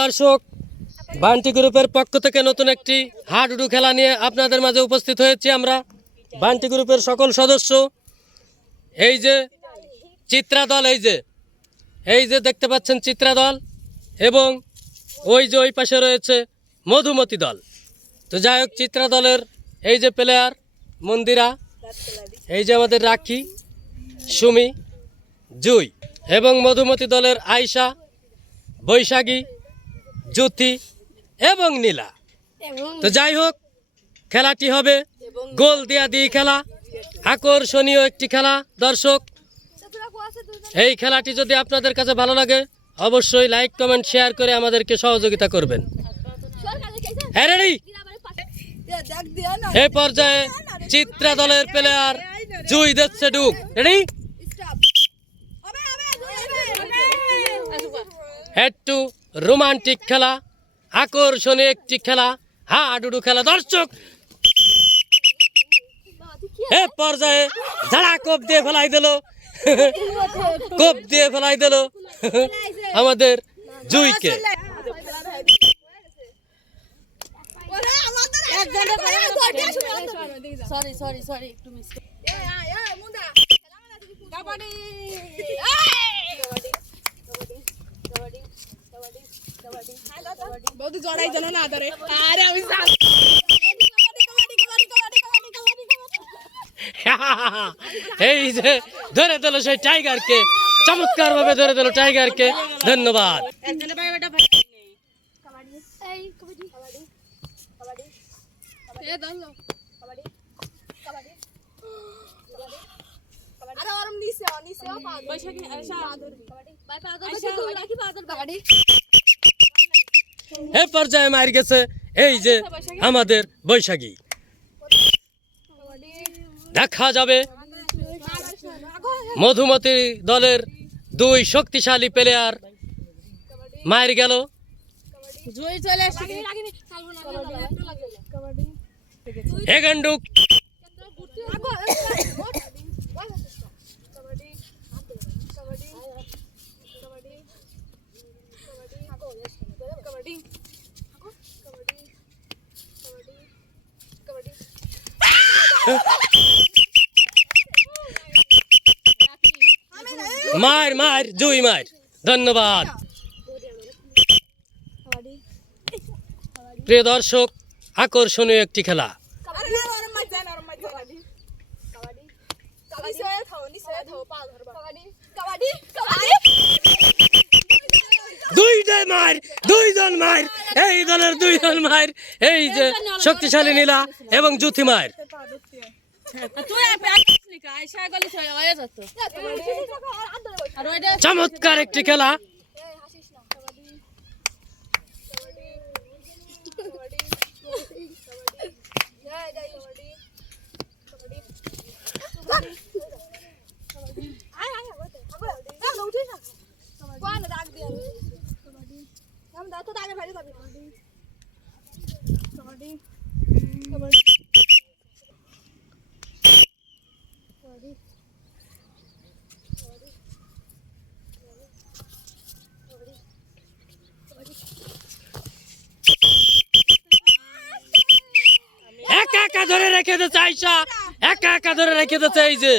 দর্শক, বান্টি গ্রুপের পক্ষ থেকে নতুন একটি হাডুডু খেলা নিয়ে আপনাদের মাঝে উপস্থিত হয়েছি আমরা। বান্টি গ্রুপের সকল সদস্য, এই যে চিত্রা দল, এই যে এই যে দেখতে পাচ্ছেন চিত্রা দল এবং ওই যে ওই পাশে রয়েছে মধুমতি দল। তো যাই হোক, চিত্রা দলের এই যে প্লেয়ার মন্দিরা, এই যে আমাদের রাখি, সুমি, জুই এবং মধুমতি দলের আয়শা, বৈশাখী জ্যোতি এবং নীলা। তো যাই হোক খেলাটি হবে গোল দিয়া দিয়ে খেলা। আকর্ষণীয় একটি খেলা দর্শক। এই খেলাটি যদি আপনাদের কাছে ভালো লাগে অবশ্যই লাইক কমেন্ট শেয়ার করে আমাদেরকে সহযোগিতা করবেন। হ্যাঁ রেডি? এই পর্যায়ে চিত্রা দলের প্লেয়ার জুই দিচ্ছে ডুব রেডি একটু রোমান্টিক খেলা আকর্ষণীয় একটি খেলা হাডুডু খেলা দর্শক এ পর্যায়ে ঝাড়া কোপ দিয়ে ফেলাই দিল কোপ দিয়ে ফেলাই দিল আমাদের জুইকে সরি সরি সরি একটু মিস বৌদি জড়াই জানো না আদরে আরে আমি এই যে ধরে দিল সেই টাইগারকে চমৎকার ভাবে ধরে দিল টাইগারকে। ধন্যবাদ। একজনের ভাই বেটা এ দলো আরে ওরম নিচে নিচে পা বৈশাখী আয়শা। ভাই পা ধরবে। রাখি পা ধরবে এই পর্যায়ে মার গেছে, এই যে আমাদের বৈশাখী। দেখা যাবে। মধুমতি দলের দুই শক্তিশালী প্লেয়ার মার গেল। আসছে এগান্ডুক মার মার জুই মার ধন্যবাদ প্রিয় দর্শক আকর্ষণীয় একটি খেলা কাবাডি কাবাডি কাবাডি কাবাডি দুইজন মার দুইজন মার এই দলের দুইজন মার এই যে শক্তিশালী নীলা এবং জ্যোতি মার। চমৎকার একটি খেলা। একা ধরে রেখে দিতে আইসা। একা একা ধরে রেখে দিতে এই যে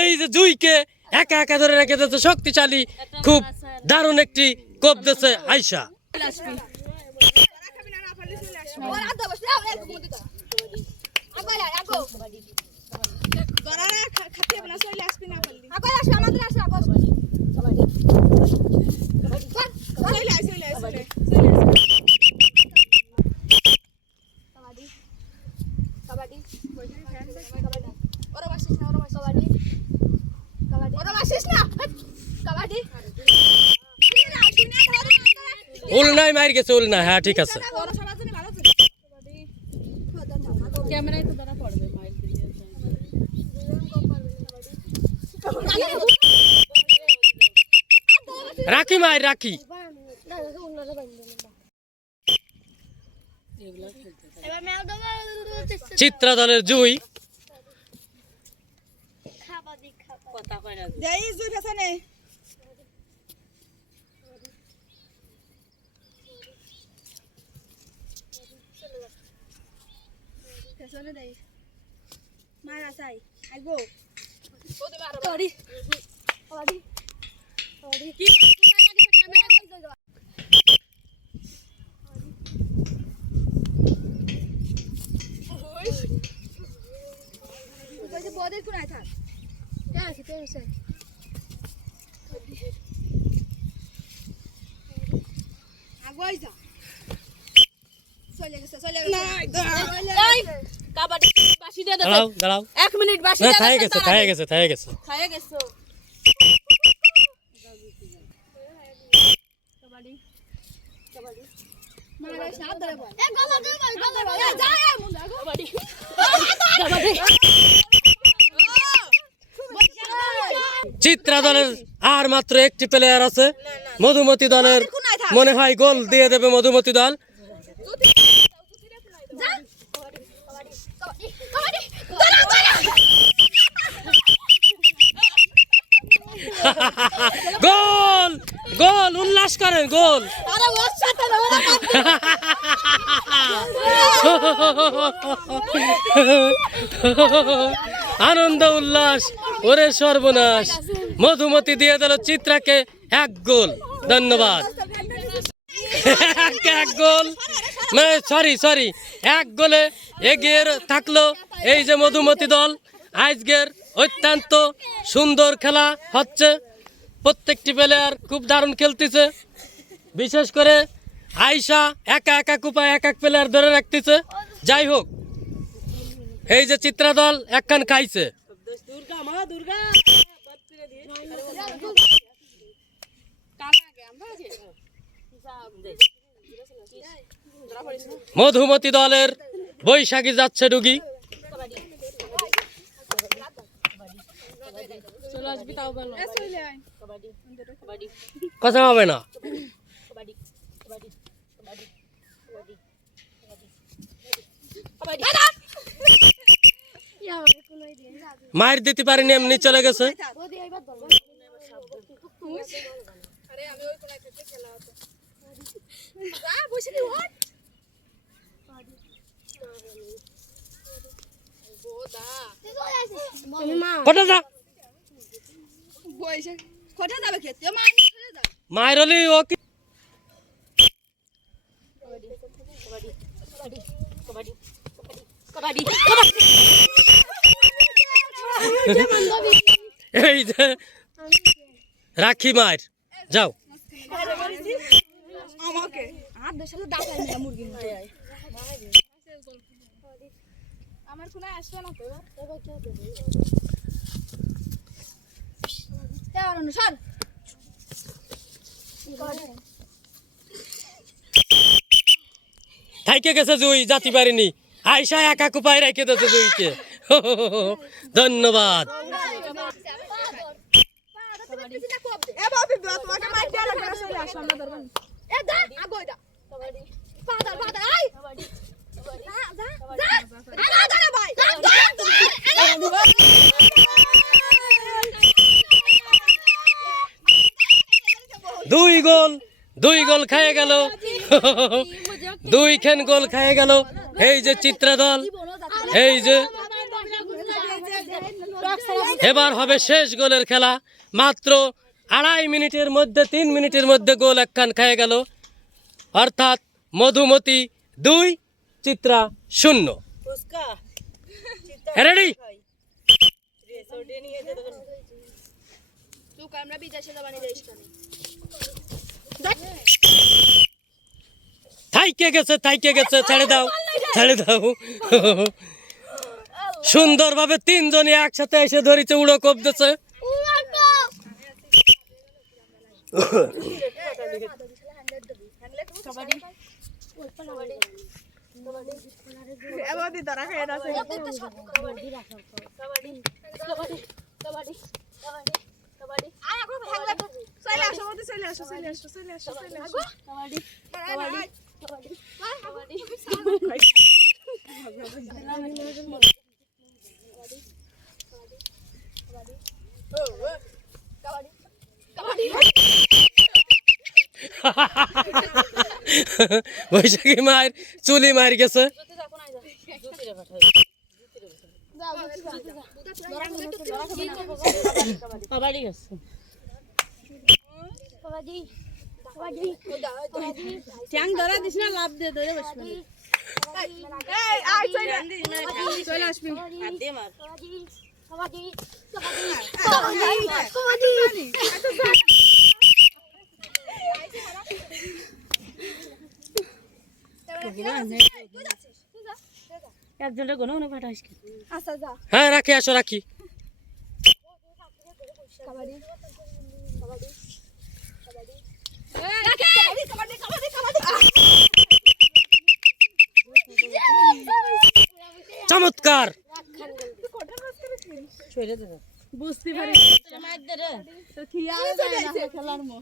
এই যে জুইকে একা একা ধরে রেখে দিতে শক্তিশালী, খুব দারুণ একটি কোপ দিচ্ছে আইসা বনা চলে আসবি না পারলি চলে আয় চলে আয় চলে ওরম আসিস না কাবাডি উলনায় মার গেছে উলনায় হ্যাঁ ঠিক আছে ওরা সবার জন্য ভালো আছে ক্যামেরায় তো ধরা পড়বে মাইল দিলে রাখি মার রাখি। চিত্রা দলের জুই কথা কয় না যাই জুই ফেসানে চলে দেই মারা চাই আই গো কাবাডি কাবাডি কাবাডি কি কোথায় লাগিছে ক্যামেরা কইছে বদের কোন আই থাক কে আছে কে আছে আগুয়াই যা চলে গেছে চলে গেছে এই কাবাডি বাসি দিয়ে দাঁড়াও দাঁড়াও। এক মিনিট বাসি থায়ে গেছে থায়ে গেছে থায়ে গেছে। গেছো। কাবাডি। চিত্রা দলের আর মাত্র একটি প্লেয়ার আছে। মধুমতি দলের মনে হয় গোল দিয়ে দেবে মধুমতি দল। গোল! গোল! উল্লাস করেন, গোল! আনন্দ, উল্লাস, ওরে সর্বনাশ। মধুমতি দিয়ে দিল চিত্রাকে এক গোল। ধন্যবাদ। এক গোল। মানে সরি সরি এক গোলে এগিয়ে থাকল এই যে মধুমতি দল। আজকের অত্যন্ত সুন্দর খেলা হচ্ছে। প্রত্যেকটি প্লেয়ার খুব দারুণ খেলতেছে। বিশেষ করে আয়শা একা একা কুপায় এক এক প্লেয়ার ধরে রাখতেছে। যাই হোক, এই যে চিত্রা দল একখান খাইছে। মধুমতি দলের বৈশাখী যাচ্ছে ডুগি কথা হবে না। মায়ের দিতে পারিনি এমনি চলে গেছে। আরে আমি ওই কোনায় থেকে খেলা হতো যা বসে কি ওঠ কোটা যা বসে কোথায় যাবে খেতে মা চলে যা মায়ের হলি ও কি? কাবাডি এই যে রাখি মায়ের যাও। আমাকে। হাত না মুরগি। আমার কোনায় আসবে না তো এবার কি হবে এবার থাইকে গেছে জুই জাতি পারিনি আয়সা একা কুপায় রেখে দিয়েছে জুইকে। ধন্যবাদ। এ দা আগো দা আই দুই গোল দুই গোল খায় গেল। দুই খেন গোল খায় গেল। এই যে চিত্রা দল, এই যে এবার হবে শেষ গোলের খেলা। মাত্র আড়াই মিনিটের মধ্যে, তিন মিনিটের মধ্যে গোল একখান খেয়ে গেল। অর্থাৎ মধুমতি দুই চিত্রা শূন্য। রেডি দেশ কানে থাইকে গেছে থাইকে গেছে ছেড়ে দাও ছেড়ে দাও। সুন্দরভাবে তিনজনই একসাথে এসে ধরেছে উড়ো কোপ দিচ্ছে এবারে ধরা কবাডি না আয় এখন থাকলে চলে আসো চলে আসো চলে আসো চলে আসো চলে আসো। কবাডি কবাডি কাবাডি। বৈশাখী মায়ের চুলি মার গেছে কাবাডি আছে ট্যাং ধরা দিস না লাভ দিয়ে ধরে বসবে এই আই চলে চলে আসবি একজনের কোনো কোনো পাঠাইস আচ্ছা হ্যাঁ রাখি আসো রাখি। কাবাডি। কাবাডি। কাবাডি কাবাডি কাবাডি কাবাডি চমৎকার। বুঝতে পারি খেলার মো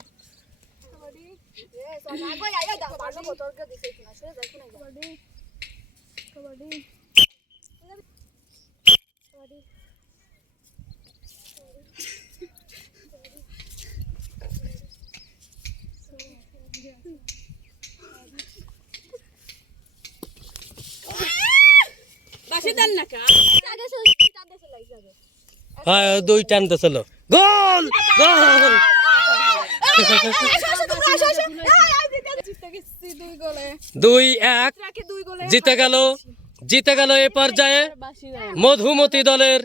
হ্যাঁ দুই টানতে চলো গোল গোল দুই এক। জিতে গেল। জিতে গেল এ পর্যায়ে মধুমতি দলের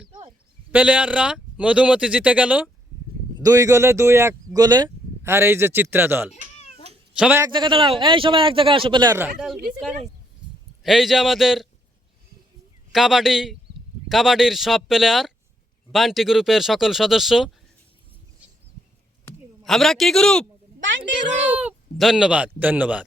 প্লেয়াররা। মধুমতি জিতে গেল। দুই গোলে দুই এক গোলে। আর এই যে চিত্রা দল। সবাই এক জায়গায় দাঁড়াও। এই সবাই এক জায়গায় আসো প্লেয়াররা। এই যে আমাদের কাবাডি কাবাডির সব প্লেয়ার বান্টি গ্রুপের সকল সদস্য। আমরা কি গ্রুপ। ধন্যবাদ ধন্যবাদ।